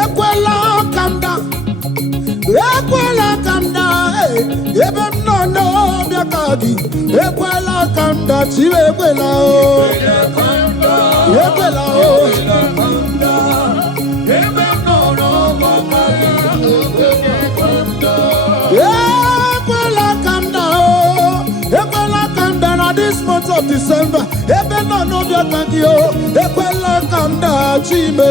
Ekwela calm down. Ekwela calm down. Ebe m nọ n'ọbịa ka gị. Ekwela calm down. Chiwe ekwela o. Ekwela o. Ebe m nọ n'ọbịa ka gị. Ekwela calm down. Ekwela calm down at this month of December. Ebe m nọ n'ọbịa ka gị o. Ekwela calm down. Chime.